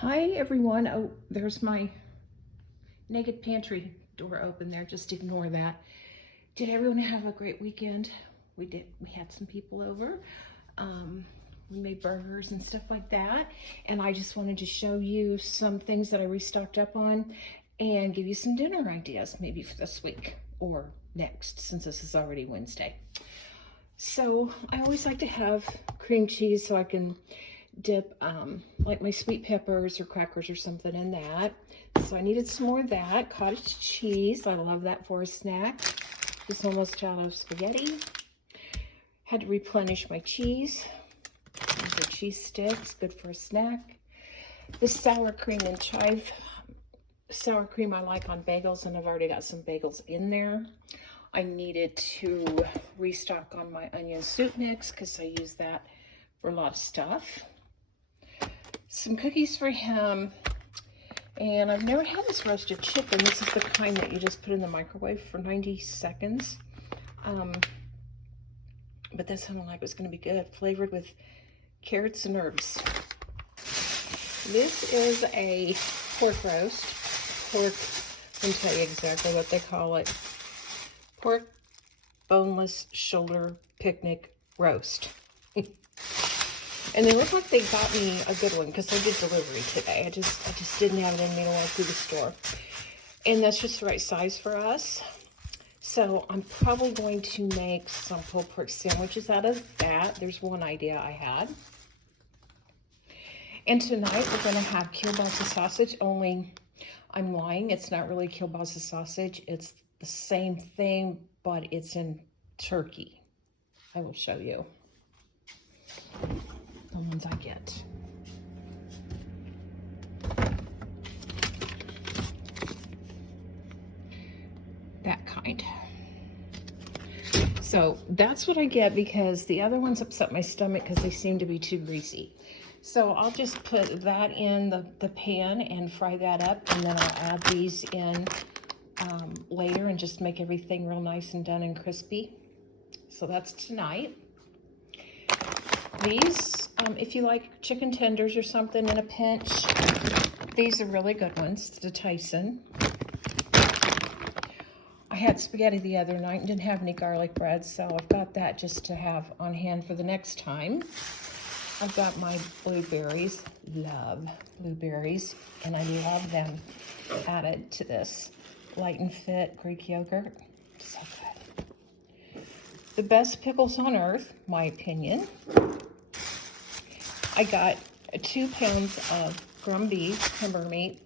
Hi everyone. Oh, there's my naked pantry door open there. Just ignore that. Did everyone have a great weekend? We did. We had some people over. We made burgers and stuff like that. And I just wanted to show you some things that I restocked up on and give you some dinner ideas maybe for this week or next, since this is already Wednesday. So I always like to have cream cheese so I can dip like my sweet peppers or crackers or something in that. So I needed some more of that. Cottage cheese, I love that for a snack. Just almost out of spaghetti. Had to replenish my cheese. These are cheese sticks, good for a snack. This sour cream and chive sour cream I like on bagels, and I've already got some bagels in there. I needed to restock on my onion soup mix because I use that for a lot of stuff. Some cookies for him, and I've never had this roasted chicken. This is the kind that you just put in the microwave for 90 seconds. But that sounded like it was going to be good, flavored with carrots and herbs. This is a pork roast. Pork, let me tell you exactly what they call it. Pork boneless shoulder picnic roast. And they look like they got me a good one because I did delivery today. I just didn't have it in me to walk through the store. And that's just the right size for us. So I'm probably going to make some pulled pork sandwiches out of that. There's one idea I had. And tonight we're going to have kielbasa sausage, only I'm lying. It's not really kielbasa sausage. It's the same thing, but it's in turkey. I will show you the ones I get. That kind. So that's what I get because the other ones upset my stomach because they seem to be too greasy. So I'll just put that in the pan and fry that up, and then I'll add these in later and just make everything real nice and done and crispy. So that's tonight. These, if you like chicken tenders or something in a pinch, these are really good ones, the Tyson. I had spaghetti the other night and didn't have any garlic bread, so I've got that just to have on hand for the next time. I've got my blueberries, love blueberries, and I love them added to this Light and Fit Greek yogurt. So good. The best pickles on earth, my opinion. I got 2 pounds of ground beef, hamburger meat.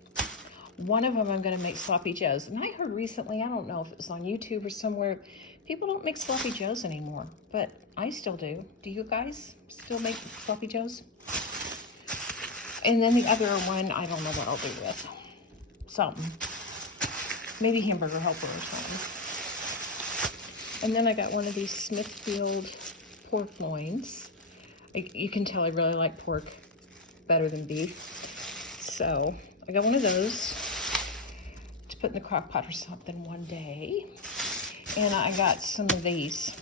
One of them I'm going to make sloppy joes. And I heard recently, I don't know if it was on YouTube or somewhere, people don't make sloppy joes anymore, but I still do. Do you guys still make sloppy joes? And then the other one, I don't know what I'll do with. Something. Maybe hamburger helper or something. And then I got one of these Smithfield pork loins. You can tell I really like pork better than beef. So I got one of those to put in the crock pot or something one day. And I got some of these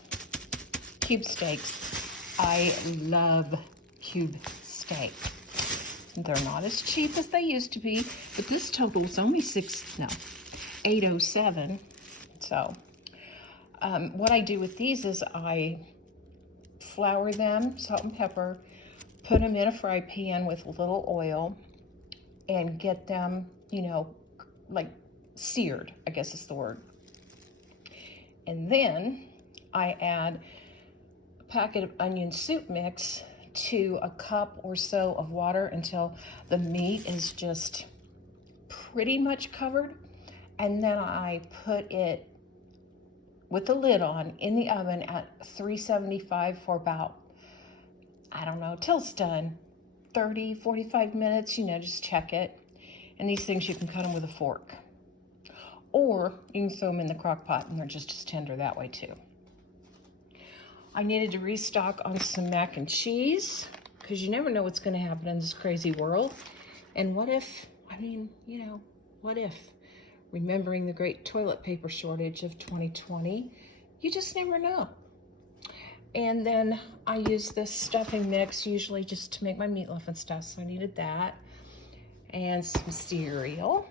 cube steaks. I love cube steak. They're not as cheap as they used to be, but this total is only $8.07. So what I do with these is I flour them, salt and pepper, put them in a fry pan with a little oil, and get them, you know, like seared, I guess is the word. And then I add a packet of onion soup mix to a cup or so of water until the meat is just pretty much covered. And then I put it with the lid on in the oven at 375 for about, I don't know, till it's done. 30, 45 minutes, you know, just check it. And these things, you can cut them with a fork. Or you can throw them in the crock pot and they're just as tender that way too. I needed to restock on some mac and cheese because you never know what's going to happen in this crazy world. And what if, I mean, you know, what if? Remembering the great toilet paper shortage of 2020, you just never know. And then I use this stuffing mix usually just to make my meatloaf and stuff, so I needed that. and some cereal.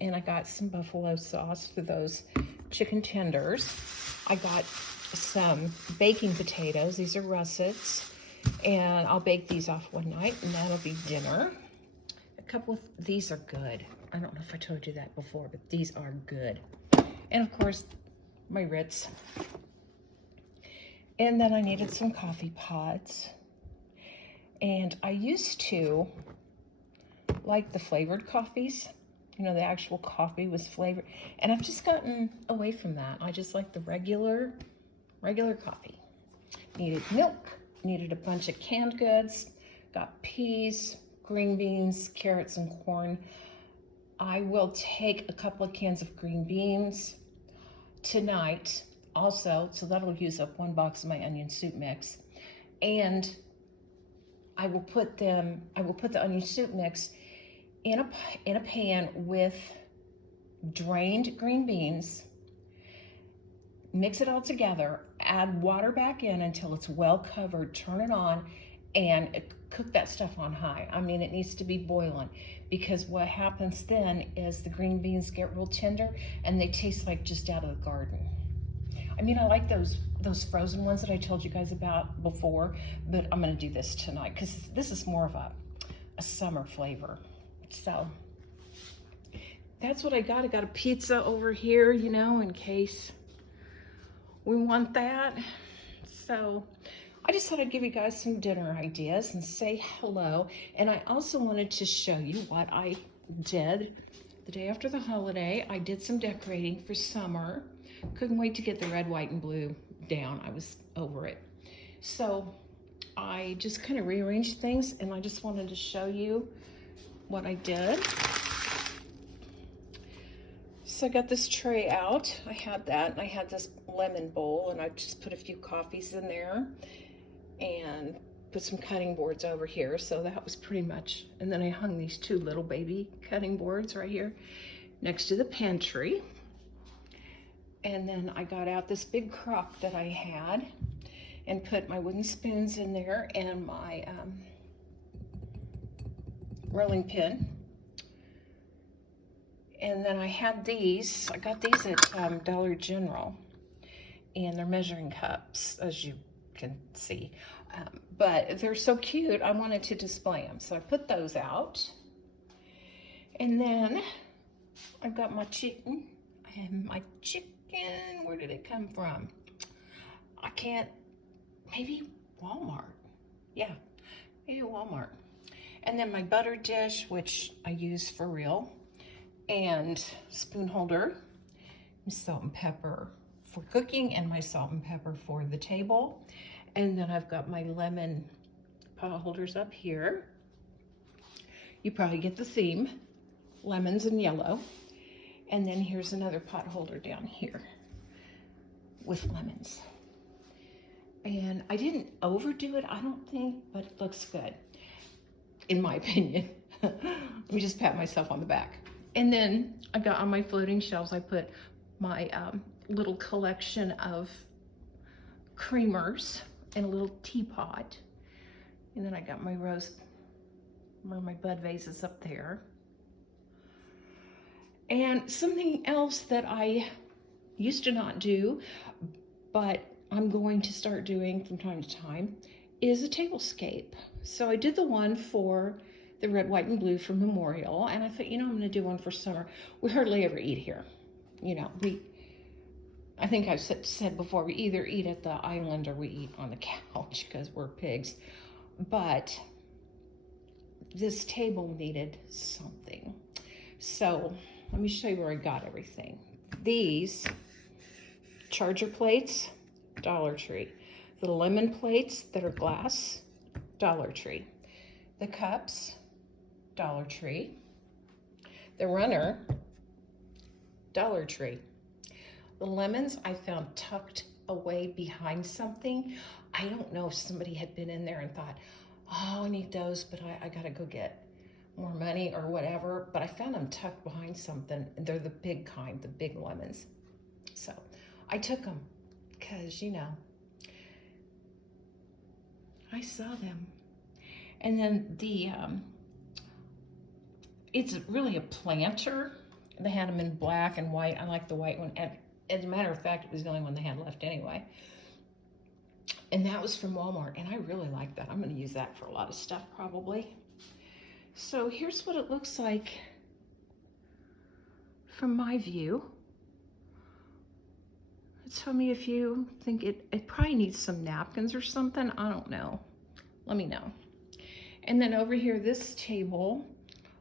And I got some buffalo sauce for those chicken tenders. I got some baking potatoes. These are russets. And I'll bake these off one night, and that'll be dinner. A couple of these are good. I don't know if I told you that before, but these are good. And of course, my Ritz. And then I needed some coffee pods. And I used to like the flavored coffees. You know, the actual coffee was flavored. And I've just gotten away from that. I just like the regular coffee. Needed milk, needed a bunch of canned goods, got peas, green beans, carrots, and corn. I will take a couple of cans of green beans tonight also, so that'll use up one box of my onion soup mix. And I will put the onion soup mix in a pan with drained green beans, mix it all together, add water back in until it's well covered, turn it on, and cook that stuff on high. I mean, it needs to be boiling, because what happens then is the green beans get real tender and they taste like just out of the garden. I mean, I like those frozen ones that I told you guys about before, but I'm gonna do this tonight because this is more of a summer flavor. So that's what I got. I got a pizza over here, you know, in case we want that. So I just thought I'd give you guys some dinner ideas and say hello. And I also wanted to show you what I did the day after the holiday. I did some decorating for summer. Couldn't wait to get the red, white, and blue down. I was over it. So I just kind of rearranged things, and I just wanted to show you what I did. So I got this tray out. I had that, and I had this lemon bowl, and I just put a few coffees in there and put some cutting boards over here. So that was pretty much, and then I hung these two little baby cutting boards right here next to the pantry. And then I got out this big crock that I had and put my wooden spoons in there and my rolling pin. And then I had these, I got these at Dollar General, and they're measuring cups, as you can see. But they're so cute, I wanted to display them. So I put those out. And then I've got my chicken. Where did it come from? I can't, maybe Walmart. Yeah, maybe Walmart. And then my butter dish, which I use for real, and spoon holder, and salt and pepper for cooking, and my salt and pepper for the table. And then I've got my lemon pot holders up here. You probably get the theme, lemons and yellow. And then here's another pot holder down here with lemons. And I didn't overdo it, I don't think, but it looks good, in my opinion. Let me just pat myself on the back. And then I got on my floating shelves, I put my little collection of creamers in a little teapot. And then I got my my bud vases up there. And something else that I used to not do, but I'm going to start doing from time to time, is a tablescape. So I did the one for the red, white, and blue for Memorial, and I thought, you know, I'm going to do one for summer. We hardly ever eat here. You know, I think I've said before, we either eat at the island or we eat on the couch because we're pigs. But this table needed something. So let me show you where I got everything. These charger plates, Dollar Tree. The lemon plates that are glass, Dollar Tree. The cups, Dollar Tree. The runner, Dollar Tree. The lemons I found tucked away behind something. I don't know if somebody had been in there and thought, oh, I need those, but I gotta go get more money or whatever. But I found them tucked behind something. They're the big kind, the big lemons. So I took them because, you know, I saw them. And then the it's really a planter. They had them in black and white. I like the white one. As a matter of fact, it was the only one they had left anyway. And that was from Walmart, and I really like that. I'm going to use that for a lot of stuff probably. So here's what it looks like from my view. Tell me if you think it probably needs some napkins or something. I don't know. Let me know. And then over here, this table,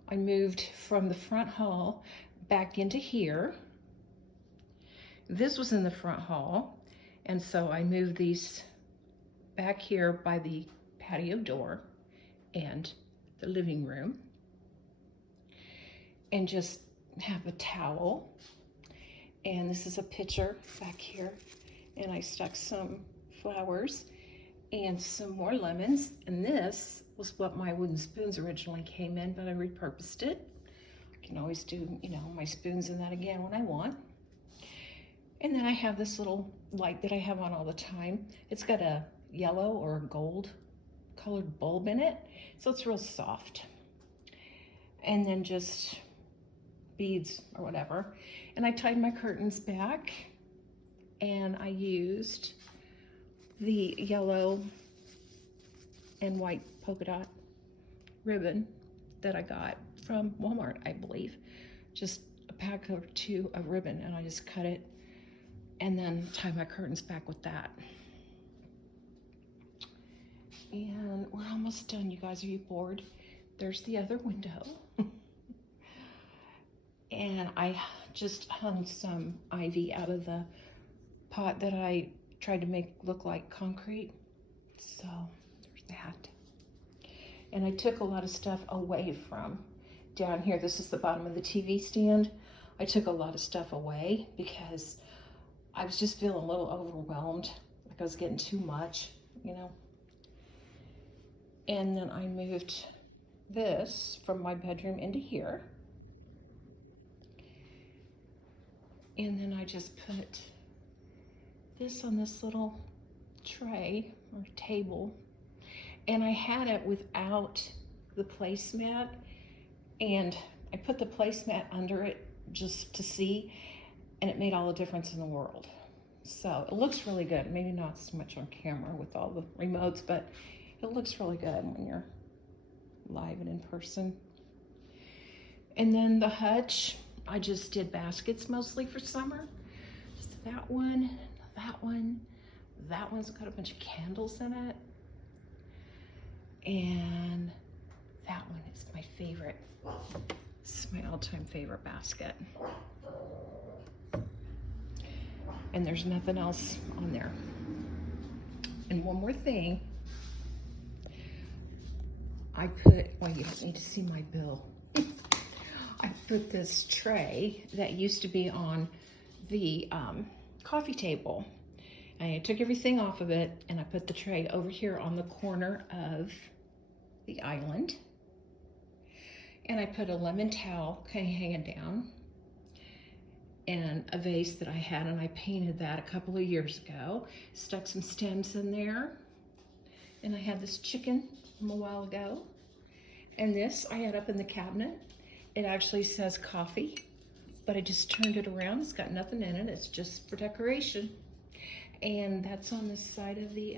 I moved from the front hall back into here. This was in the front hall, and so I moved these back here by the patio door and the living room, and just have a towel. And this is a pitcher back here, and I stuck some flowers and some more lemons, and this was what my wooden spoons originally came in, but I repurposed it. I can always do, you know, my spoons in that again when I want. And then I have this little light that I have on all the time. It's got a yellow or a gold colored bulb in it, so it's real soft. And then just beads or whatever. And I tied my curtains back, and I used the yellow and white polka dot ribbon that I got from Walmart, I believe. Just a pack or two of ribbon, and I just cut it and then tie my curtains back with that. And we're almost done, you guys. Are you bored? There's the other window. And I just hung some ivy out of the pot that I tried to make look like concrete. So there's that. And I took a lot of stuff away from down here. This is the bottom of the TV stand. I took a lot of stuff away because I was just feeling a little overwhelmed. Like I was getting too much, you know. And then I moved this from my bedroom into here. And then I just put this on this little tray or table. And I had it without the placemat. And I put the placemat under it just to see, and it made all the difference in the world. So it looks really good. Maybe not so much on camera with all the remotes, but it looks really good when you're live and in person. And then the hutch, I just did baskets mostly for summer. Just that one, that one. That one's got a bunch of candles in it. And that one is my favorite. This is my all-time favorite basket. And there's nothing else on there. And one more thing. I put, well, you don't need to see my bill. I put this tray that used to be on the coffee table. And I took everything off of it, and I put the tray over here on the corner of the island. And I put a lemon towel kind of hanging down, and a vase that I had, and I painted that a couple of years ago. Stuck some stems in there. And I had this chicken from a while ago. And this I had up in the cabinet. It actually says coffee, but I just turned it around. It's got nothing in it. It's just for decoration. And that's on this side of the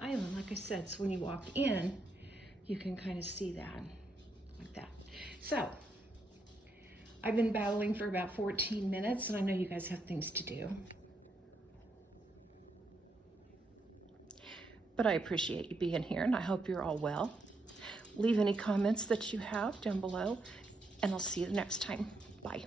island, like I said. So when you walk in, you can kind of see that, like that. So I've been battling for about 14 minutes, and I know you guys have things to do. But I appreciate you being here, and I hope you're all well. Leave any comments that you have down below, and I'll see you next time. Bye.